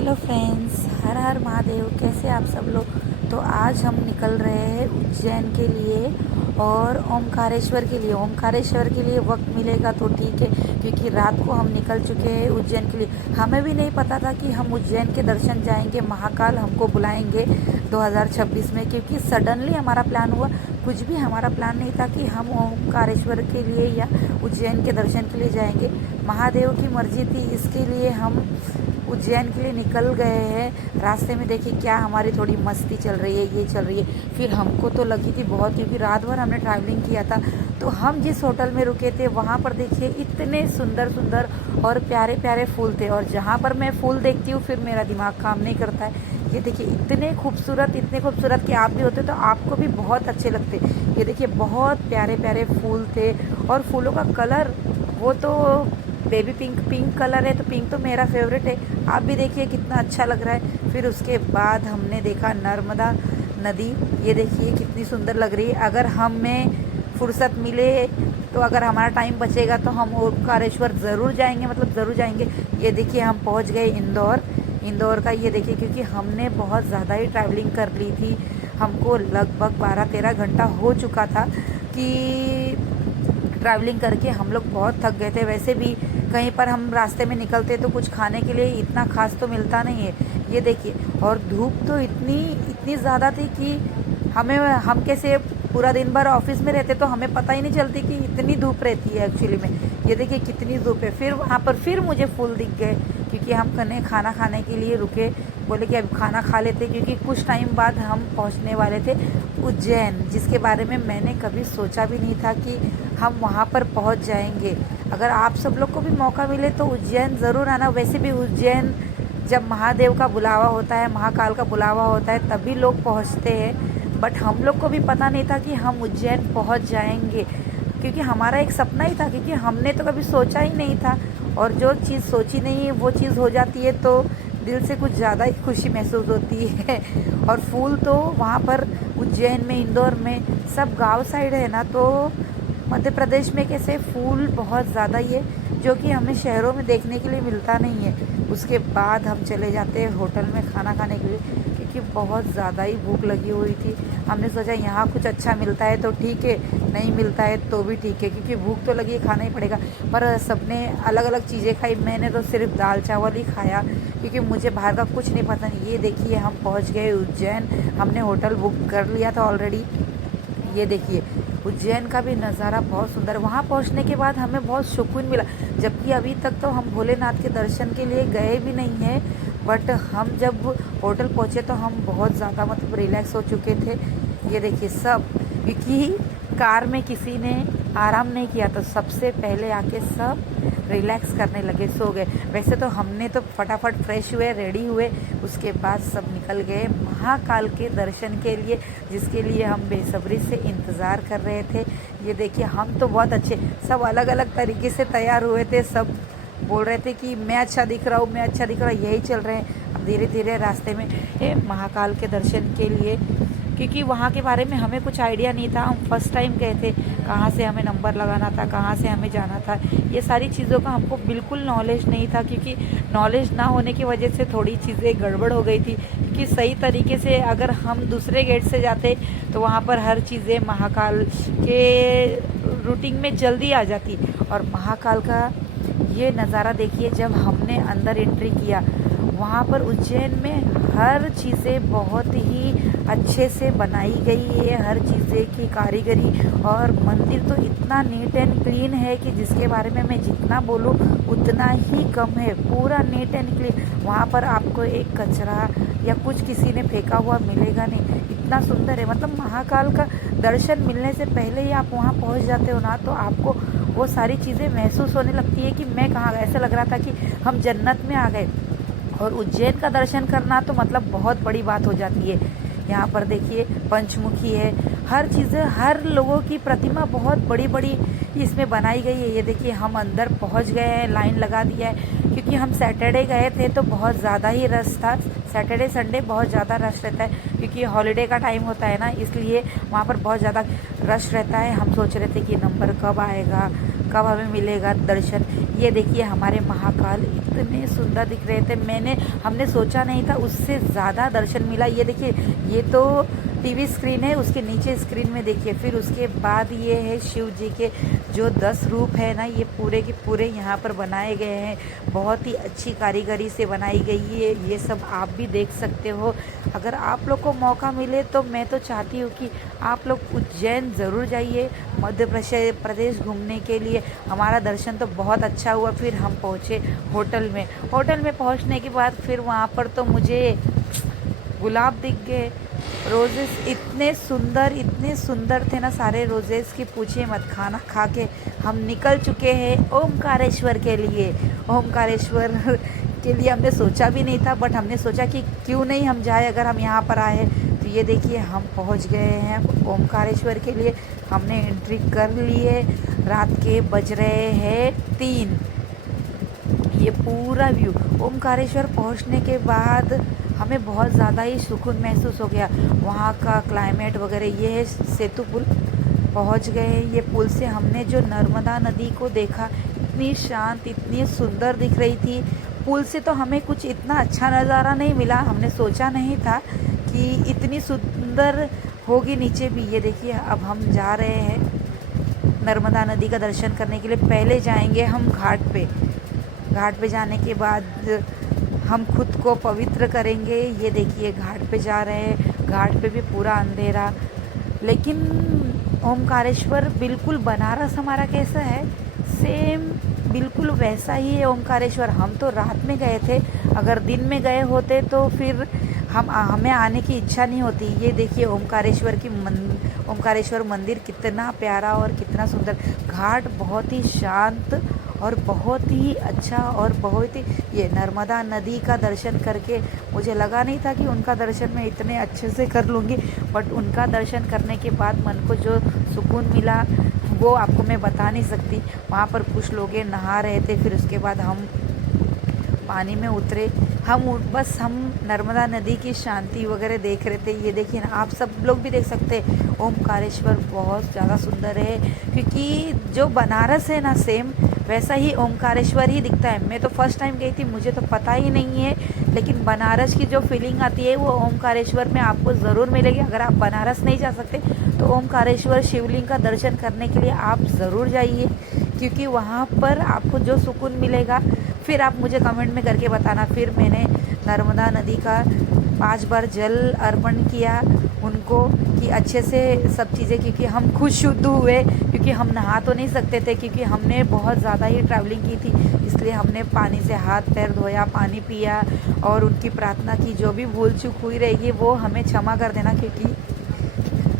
Hello friends, हर हर महादेव। कैसे आप सब लोग। तो आज हम निकल रहे हैं उज्जैन के लिए और ओमकारेश्वर के लिए। ओमकारेश्वर के लिए वक्त मिलेगा तो ठीक है, क्योंकि रात को हम निकल चुके हैं उज्जैन के लिए। हमें भी नहीं पता था कि हम उज्जैन के दर्शन जाएंगे, महाकाल हमको बुलाएंगे 2026 में, क्योंकि सडनली हमारा प्लान हुआ। कुछ भी हमारा प्लान नहीं था कि हम ओमकारेश्वर के लिए या उज्जैन के दर्शन के लिए जाएंगे। महादेव की मर्जी थी, इसके लिए हम उज्जैन के लिए निकल गए हैं। रास्ते में देखिए क्या हमारी थोड़ी मस्ती चल रही है, ये चल रही है। फिर हमको तो लगी थी बहुत, क्योंकि रात भर हमने ट्रैवलिंग किया था। तो हम जिस होटल में रुके थे वहाँ पर देखिए इतने सुंदर सुंदर और प्यारे प्यारे फूल थे। और जहाँ पर मैं फूल देखती हूँ फिर मेरा दिमाग काम नहीं करता है। ये देखिए इतने खूबसूरत कि आप भी होते तो आपको भी बहुत अच्छे लगते। ये देखिए बहुत प्यारे प्यारे फूल थे और फूलों का कलर वो तो बेबी पिंक कलर है। तो पिंक तो मेरा फेवरेट है। आप भी देखिए कितना अच्छा लग रहा है। फिर उसके बाद हमने देखा नर्मदा नदी। ये देखिए कितनी सुंदर लग रही है। अगर हमें फुर्सत मिले तो अगर हमारा टाइम बचेगा तो हम ओमकारेश्वर ज़रूर जाएंगे, मतलब ज़रूर जाएंगे। ये देखिए हम पहुंच गए इंदौर का। ये देखिए क्योंकि हमने बहुत ज़्यादा ही ट्रैवलिंग कर ली थी। हमको लगभग 12-13 घंटा हो चुका था कि ट्रैवलिंग करके हम लोग बहुत थक गए थे। वैसे भी कहीं पर हम रास्ते में निकलते तो कुछ खाने के लिए इतना खास तो मिलता नहीं है। ये देखिए, और धूप तो इतनी ज़्यादा थी कि हम कैसे पूरा दिन भर ऑफिस में रहते तो हमें पता ही नहीं चलती कि इतनी धूप रहती है एक्चुअली में। ये देखिए कितनी धूप है। फिर वहाँ पर फिर मुझे फूल दिख गए, क्योंकि हम खाना खाने के लिए रुके। बोले कि अब खाना खा लेते, क्योंकि कुछ टाइम बाद हम पहुँचने वाले थे उज्जैन, जिसके बारे में मैंने कभी सोचा भी नहीं था कि हम वहाँ पर पहुँच जाएंगे। अगर आप सब लोग को भी मौका मिले तो उज्जैन ज़रूर आना। वैसे भी उज्जैन जब महादेव का बुलावा होता है, महाकाल का बुलावा होता है, तभी लोग पहुँचते हैं। बट हम लोग को भी पता नहीं था कि हम उज्जैन पहुँच जाएंगे, क्योंकि हमारा एक सपना ही था, क्योंकि हमने तो कभी सोचा ही नहीं था। और जो चीज़ सोची नहीं है वो चीज़ हो जाती है तो दिल से कुछ ज़्यादा ही खुशी महसूस होती है। और फूल तो वहाँ पर उज्जैन में, इंदौर में, सब गांव साइड है ना, तो मध्य प्रदेश में कैसे फूल बहुत ज़्यादा ही है, जो कि हमें शहरों में देखने के लिए मिलता नहीं है। उसके बाद हम चले जाते हैं होटल में खाना खाने के लिए, क्योंकि बहुत ज़्यादा ही भूख लगी हुई थी। हमने सोचा यहाँ कुछ अच्छा मिलता है तो ठीक है, नहीं मिलता है तो भी ठीक है, क्योंकि भूख तो लगी है, खाना ही पड़ेगा। पर सबने अलग अलग चीज़ें खाई, मैंने तो सिर्फ दाल चावल ही खाया, क्योंकि मुझे बाहर का कुछ नहीं पसंद। ये देखिए हम पहुँच गए उज्जैन। हमने होटल बुक कर लिया था ऑलरेडी। ये देखिए उज्जैन का भी नज़ारा बहुत सुंदर। वहाँ पहुँचने के बाद हमें बहुत सुकून मिला, जबकि अभी तक तो हम भोलेनाथ के दर्शन के लिए गए भी नहीं हैं। बट हम जब होटल पहुँचे तो हम बहुत ज़्यादा मतलब रिलैक्स हो चुके थे। ये देखिए सब, क्योंकि कार में किसी ने आराम नहीं किया तो सबसे पहले आके सब रिलैक्स करने लगे, सो गए। वैसे तो हमने तो फटाफट फ्रेश हुए, रेडी हुए, उसके बाद सब निकल गए महाकाल के दर्शन के लिए, जिसके लिए हम बेसब्री से इंतज़ार कर रहे थे। ये देखिए हम तो बहुत अच्छे, सब अलग अलग तरीके से तैयार हुए थे। सब बोल रहे थे कि मैं अच्छा दिख रहा हूँ, मैं अच्छा दिख रहा हूँ, यही चल रहे हैं। अब धीरे धीरे रास्ते में महाकाल के दर्शन के लिए, क्योंकि वहाँ के बारे में हमें कुछ आइडिया नहीं था, हम फर्स्ट टाइम गए थे। कहाँ से हमें नंबर लगाना था, कहाँ से हमें जाना था, ये सारी चीज़ों का हमको बिल्कुल नॉलेज नहीं था। क्योंकि नॉलेज ना होने की वजह से थोड़ी चीज़ें गड़बड़ हो गई थी, क्योंकि सही तरीके से अगर हम दूसरे गेट से जाते तो वहाँ पर हर चीज़ें महाकाल के रूटीन में जल्दी आ जाती। और महाकाल का ये नज़ारा देखिए, जब हमने अंदर एंट्री किया, वहाँ पर उज्जैन में हर चीज़ें बहुत ही अच्छे से बनाई गई है, हर चीज़ें की कारीगरी। और मंदिर तो इतना नीट एंड क्लीन है कि जिसके बारे में मैं जितना बोलूँ उतना ही कम है। पूरा नीट एंड क्लीन। वहाँ पर आपको एक कचरा या कुछ किसी ने फेंका हुआ मिलेगा नहीं, इतना सुंदर है। मतलब महाकाल का दर्शन मिलने से पहले ही आप वहाँ पहुँच जाते हो ना, तो आपको वो सारी चीज़ें महसूस होने लगती है कि मैं कहाँ गया। ऐसा लग रहा था कि हम जन्नत में आ गए। और उज्जैन का दर्शन करना तो मतलब बहुत बड़ी बात हो जाती है। यहाँ पर देखिए पंचमुखी है, हर चीज़ें, हर लोगों की प्रतिमा बहुत बड़ी बड़ी इसमें बनाई गई है। ये देखिए हम अंदर पहुँच गए हैं, लाइन लगा दिया है, क्योंकि हम सैटरडे गए थे तो बहुत ज़्यादा ही रश था। सैटरडे संडे बहुत ज़्यादा रश रहता है, क्योंकि हॉलीडे का टाइम होता है ना, इसलिए वहाँ पर बहुत ज़्यादा रश रहता है। हम सोच रहे थे कि नंबर कब आएगा, कब हमें मिलेगा दर्शन। ये देखिए हमारे महाकाल इतने सुंदर दिख रहे थे। हमने सोचा नहीं था उससे ज़्यादा दर्शन मिला। ये देखिए, ये तो टीवी स्क्रीन है, उसके नीचे स्क्रीन में देखिए। फिर उसके बाद ये है शिव जी के जो 10 रूप है ना, ये पूरे के पूरे यहाँ पर बनाए गए हैं। बहुत ही अच्छी कारीगरी से बनाई गई है। ये सब आप भी देख सकते हो। अगर आप लोग को मौका मिले तो मैं तो चाहती हूँ कि आप लोग उज्जैन ज़रूर जाइए मध्य प्रदेश घूमने के लिए। हमारा दर्शन तो बहुत अच्छा हुआ। फिर हम पहुँचे होटल में पहुँचने के बाद फिर वहाँ पर तो मुझे गुलाब दिख गए। रोजेस इतने सुंदर थे ना सारे रोजेस की पूछिए मत। खाना खा के हम निकल चुके हैं ओमकारेश्वर के लिए। ओमकारेश्वर के लिए हमने सोचा भी नहीं था, बट हमने सोचा कि क्यों नहीं हम जाए अगर हम यहाँ पर आए हैं। तो ये देखिए, हम पहुँच गए हैं ओमकारेश्वर के लिए। हमने एंट्री कर ली है। रात के बज रहे हैं 3। ये पूरा व्यू ओमकारेश्वर पहुंचने के बाद हमें बहुत ज़्यादा ही सुकून महसूस हो गया। वहाँ का क्लाइमेट वगैरह। ये है सेतु पुल, पहुंच गए हैं। ये पुल से हमने जो नर्मदा नदी को देखा, इतनी शांत इतनी सुंदर दिख रही थी। पुल से तो हमें कुछ इतना अच्छा नज़ारा नहीं मिला। हमने सोचा नहीं था कि इतनी सुंदर होगी नीचे भी। ये देखिए, अब हम जा रहे हैं नर्मदा नदी का दर्शन करने के लिए। पहले जाएंगे हम घाट पे जाने के बाद हम खुद को पवित्र करेंगे। ये देखिए, घाट पे जा रहे हैं। घाट पे भी पूरा अंधेरा, लेकिन ओमकारेश्वर बिल्कुल बनारस हमारा कैसा है, सेम बिल्कुल वैसा ही है ओमकारेश्वर। हम तो रात में गए थे, अगर दिन में गए होते तो फिर हमें आने की इच्छा नहीं होती। ये देखिए, ओमकारेश्वर मंदिर कितना प्यारा और कितना सुंदर। घाट बहुत ही शांत और बहुत ही अच्छा और बहुत ही। ये नर्मदा नदी का दर्शन करके मुझे लगा नहीं था कि उनका दर्शन मैं इतने अच्छे से कर लूँगी, बट उनका दर्शन करने के बाद मन को जो सुकून मिला वो आपको मैं बता नहीं सकती। वहाँ पर कुछ लोग नहा रहे थे, फिर उसके बाद हम पानी में उतरे। हम नर्मदा नदी की शांति वगैरह देख रहे थे। ये देखिए ना, आप सब लोग भी देख सकते हैं। ओमकारेश्वर बहुत ज़्यादा सुंदर है, क्योंकि जो बनारस है ना, सेम वैसा ही ओमकारेश्वर ही दिखता है। मैं तो फर्स्ट टाइम गई थी, मुझे तो पता ही नहीं है, लेकिन बनारस की जो फीलिंग आती है वो ओमकारेश्वर में आपको ज़रूर मिलेगी। अगर आप बनारस नहीं जा सकते तो ओमकारेश्वर शिवलिंग का दर्शन करने के लिए आप ज़रूर जाइए, क्योंकि वहाँ पर आपको जो सुकून मिलेगा। फिर आप मुझे कमेंट में करके बताना। फिर मैंने नर्मदा नदी का 5 बार जल अर्पण किया उनको, कि अच्छे से सब चीज़ें, क्योंकि हम खुद शुद्ध हुए, क्योंकि हम नहा तो नहीं सकते थे, क्योंकि हमने बहुत ज़्यादा ही ट्रैवलिंग की थी। इसलिए हमने पानी से हाथ पैर धोया, पानी पिया और उनकी प्रार्थना की। जो भी भूल चूक हुई रहेगी वो हमें क्षमा कर देना, क्योंकि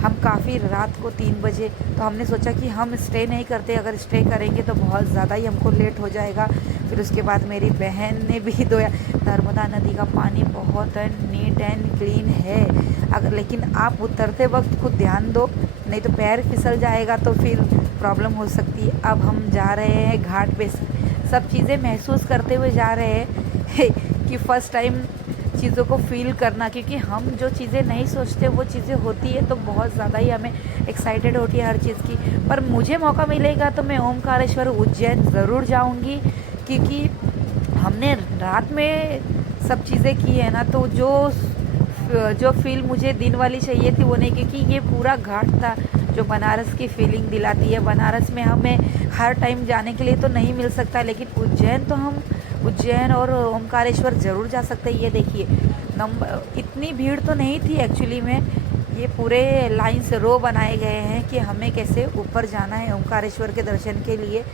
हम काफ़ी रात को 3 बजे, तो हमने सोचा कि हम स्टे नहीं करते। अगर स्टे करेंगे तो बहुत ज़्यादा ही हमको लेट हो जाएगा। फिर उसके बाद मेरी बहन ने भी धोया। नर्मदा नदी का पानी बहुत नीट एंड क्लीन है। लेकिन आप उतरते वक्त खुद ध्यान दो, नहीं तो पैर फिसल जाएगा तो फिर प्रॉब्लम हो सकती है। अब हम जा रहे हैं घाट पे, सब चीज़ें महसूस करते हुए जा रहे हैं कि फ़र्स्ट टाइम चीज़ों को फील करना, क्योंकि हम जो चीज़ें नहीं सोचते वो चीज़ें होती है, तो बहुत ज़्यादा ही हमें एक्साइटेड होती है हर चीज़ की। पर मुझे मौका मिलेगा तो मैं ओमकारेश्वर उज्जैन ज़रूर जाऊंगी, क्योंकि हमने रात में सब चीज़ें की है ना, तो जो फील मुझे दिन वाली चाहिए थी वो नहीं, क्योंकि ये पूरा घाट था जो बनारस की फीलिंग दिलाती है। बनारस में हमें हर टाइम जाने के लिए तो नहीं मिल सकता, लेकिन उज्जैन और ओमकारेश्वर ज़रूर जा सकते हैं। ये देखिए, इतनी भीड़ तो नहीं थी एक्चुअली में। ये पूरे लाइन से रो बनाए गए हैं कि हमें कैसे ऊपर जाना है ओमकारेश्वर के दर्शन के लिए।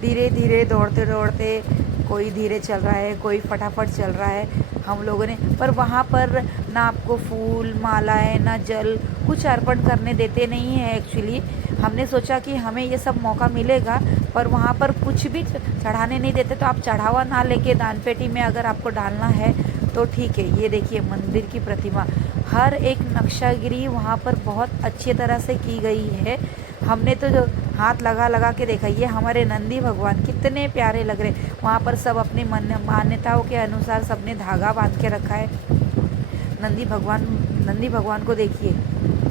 धीरे धीरे दौड़ते दौड़ते, कोई धीरे चल रहा है, कोई फटाफट चल रहा है। हम लोगों ने, पर वहाँ पर ना आपको फूल मालाएं ना जल कुछ अर्पण करने देते नहीं है एक्चुअली। हमने सोचा कि हमें ये सब मौका मिलेगा, पर वहाँ पर कुछ भी चढ़ाने नहीं देते, तो आप चढ़ावा ना लेके दान पेटी में अगर आपको डालना है तो ठीक है। ये देखिए, मंदिर की प्रतिमा, हर एक नक्शागिरी वहाँ पर बहुत अच्छी तरह से की गई है। हमने तो जो हाथ लगा के देखा। ये हमारे नंदी भगवान कितने प्यारे लग रहे। वहाँ पर सब अपनी मान्यताओं के अनुसार सबने धागा बांध के रखा है। नंदी भगवान को देखिए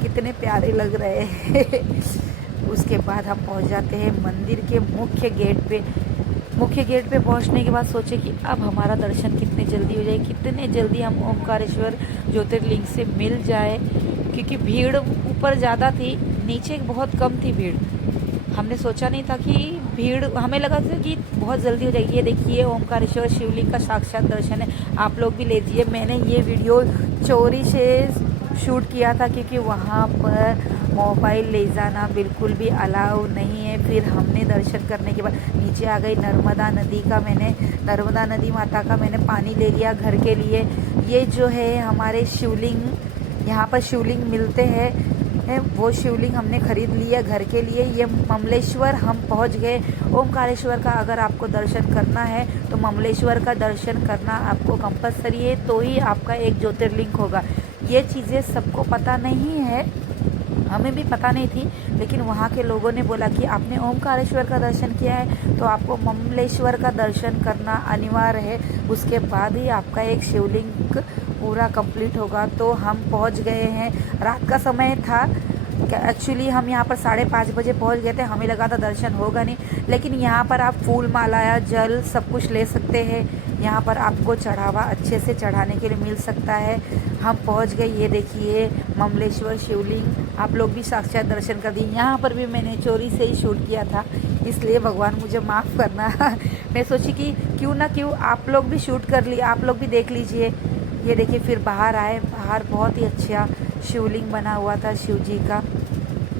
कितने प्यारे लग रहे हैं। उसके बाद हम पहुँच जाते हैं मंदिर के मुख्य गेट पे। मुख्य गेट पे पहुंचने के बाद सोचे कि अब हमारा दर्शन कितने जल्दी हो जाए, कितने जल्दी हम ओमकारेश्वर ज्योतिर्लिंग से मिल जाए, क्योंकि भीड़ ऊपर ज़्यादा थी, नीचे बहुत कम थी भीड़। हमने सोचा नहीं था कि भीड़, हमें लगा था कि बहुत जल्दी हो जाएगी। ये देखिए ओमकारेश्वर शिवलिंग का साक्षात दर्शन है, आप लोग भी लीजिए। मैंने ये वीडियो चोरी से शूट किया था क्योंकि वहाँ पर मोबाइल ले जाना बिल्कुल भी अलाउ नहीं है। फिर हमने दर्शन करने के बाद नीचे आ गई, नर्मदा नदी माता का मैंने पानी ले लिया घर के लिए। ये जो है हमारे शिवलिंग, यहाँ पर शिवलिंग मिलते हैं, वो शिवलिंग हमने खरीद लिया घर के लिए। ये ममलेश्वर हम पहुँच गए। ओमकारेश्वर का अगर आपको दर्शन करना है तो ममलेश्वर का दर्शन करना आपको कंपलसरी है, तो ही आपका एक ज्योतिर्लिंग होगा। ये चीज़ें सबको पता नहीं है, हमें भी पता नहीं थी, लेकिन वहाँ के लोगों ने बोला कि आपने ओमकारेश्वर का दर्शन किया है तो आपको ममलेश्वर का दर्शन करना अनिवार्य है, उसके बाद ही आपका एक शिवलिंग पूरा कंप्लीट होगा। तो हम पहुँच गए हैं, रात का समय था। एक्चुअली हम यहाँ पर 5:30 बजे पहुँच गए थे, हमें लगा था दर्शन होगा नहीं, लेकिन यहाँ पर आप फूल माला, जल सब कुछ ले सकते हैं। यहाँ पर आपको चढ़ावा अच्छे से चढ़ाने के लिए मिल सकता है। हम पहुँच गए, ये देखिए ममलेश्वर शिवलिंग, आप लोग भी साक्षात दर्शन कर दिए। यहाँ पर भी मैंने चोरी से ही शूट किया था, इसलिए भगवान मुझे माफ़ करना। मैं सोची कि क्यों ना क्यों आप लोग भी शूट कर लिए, आप लोग भी देख लीजिए। ये देखिए फिर बाहर आए, बाहर बहुत ही अच्छा शिवलिंग बना हुआ था शिव जी का,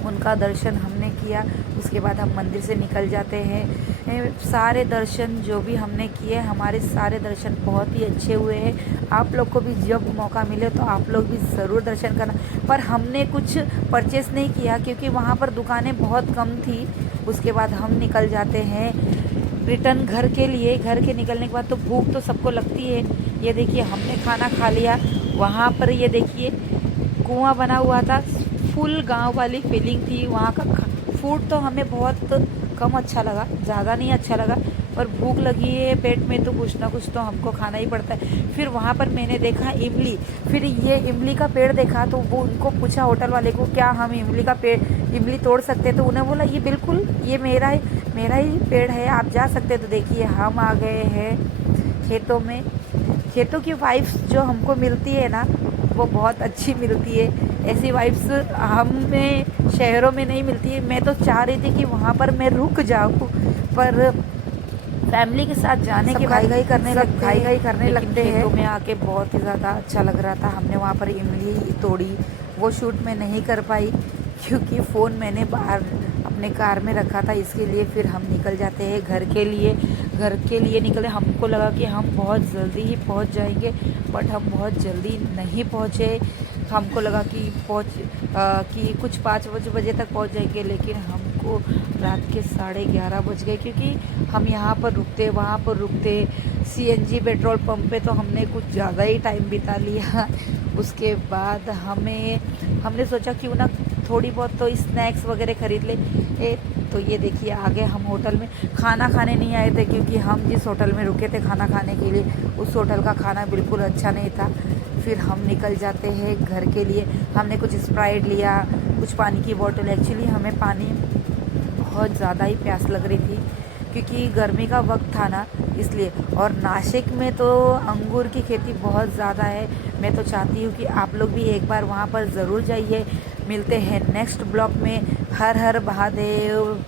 उनका दर्शन हमने किया। उसके बाद हम मंदिर से निकल जाते हैं। सारे दर्शन जो भी हमने किए, हमारे सारे दर्शन बहुत ही अच्छे हुए हैं। आप लोग को भी जब मौका मिले तो आप लोग भी ज़रूर दर्शन करना। पर हमने कुछ परचेस नहीं किया क्योंकि वहाँ पर दुकानें बहुत कम थी। उसके बाद हम निकल जाते हैं रिटर्न घर के लिए। घर के निकलने के बाद तो भूख तो सबको लगती है। ये देखिए हमने खाना खा लिया। वहाँ पर ये देखिए कुआं बना हुआ था, फुल गांव वाली फीलिंग थी। वहाँ का फूड तो हमें बहुत कम अच्छा लगा, ज़्यादा नहीं अच्छा लगा, पर भूख लगी है पेट में तो कुछ ना कुछ तो हमको खाना ही पड़ता है। फिर वहाँ पर मैंने देखा इमली, फिर ये इमली का पेड़ देखा तो वो उनको पूछा होटल वाले को, क्या हम इमली का पेड़, इमली तोड़ सकते हैं? तो उन्हें बोला ये बिल्कुल, ये मेरा ही पेड़ है, आप जा सकते हैं। तो देखिए हम आ गए हैं खेतों में। खेतों की वाइब्स जो हमको मिलती है ना, वो बहुत अच्छी मिलती है। ऐसी वाइब्स हमें शहरों में नहीं मिलती है। मैं तो चाह रही थी कि वहाँ पर मैं रुक जाऊँ, पर फैमिली के साथ जाने के बाद घाई करने लगते हैं। खेतों में आके बहुत ही ज़्यादा अच्छा लग रहा था। हमने वहाँ पर इमली तोड़ी, वो शूट मैं नहीं कर पाई क्योंकि फ़ोन मैंने बाहर अपने कार में रखा था, इसके लिए। फिर हम निकल जाते हैं घर के लिए निकले। हमको लगा कि हम बहुत जल्दी ही पहुंच जाएंगे, बट हम बहुत जल्दी नहीं पहुंचे। हमको लगा कि कुछ 5 बजे तक पहुंच जाएंगे, लेकिन हमको रात के 11:30 बज गए क्योंकि हम यहाँ पर रुकते वहाँ पर रुकते। CNG पेट्रोल पंप पे तो हमने कुछ ज़्यादा ही टाइम बिता लिया। उसके बाद हमने सोचा क्यों ना थोड़ी बहुत तो स्नैक्स वगैरह ख़रीद ले। तो ये देखिए आगे हम होटल में खाना खाने नहीं आए थे क्योंकि हम जिस होटल में रुके थे खाना खाने के लिए, उस होटल का खाना बिल्कुल अच्छा नहीं था। फिर हम निकल जाते हैं घर के लिए। हमने कुछ स्प्राइट लिया, कुछ पानी की बोतल। एक्चुअली हमें पानी बहुत ज़्यादा ही प्यास लग रही थी क्योंकि गर्मी का वक्त था ना, इसलिए। और नासिक में तो अंगूर की खेती बहुत ज़्यादा है। मैं तो चाहती हूँ कि आप लोग भी एक बार वहाँ पर ज़रूर जाइए। मिलते हैं नेक्स्ट ब्लॉग में। हर हर महादेव।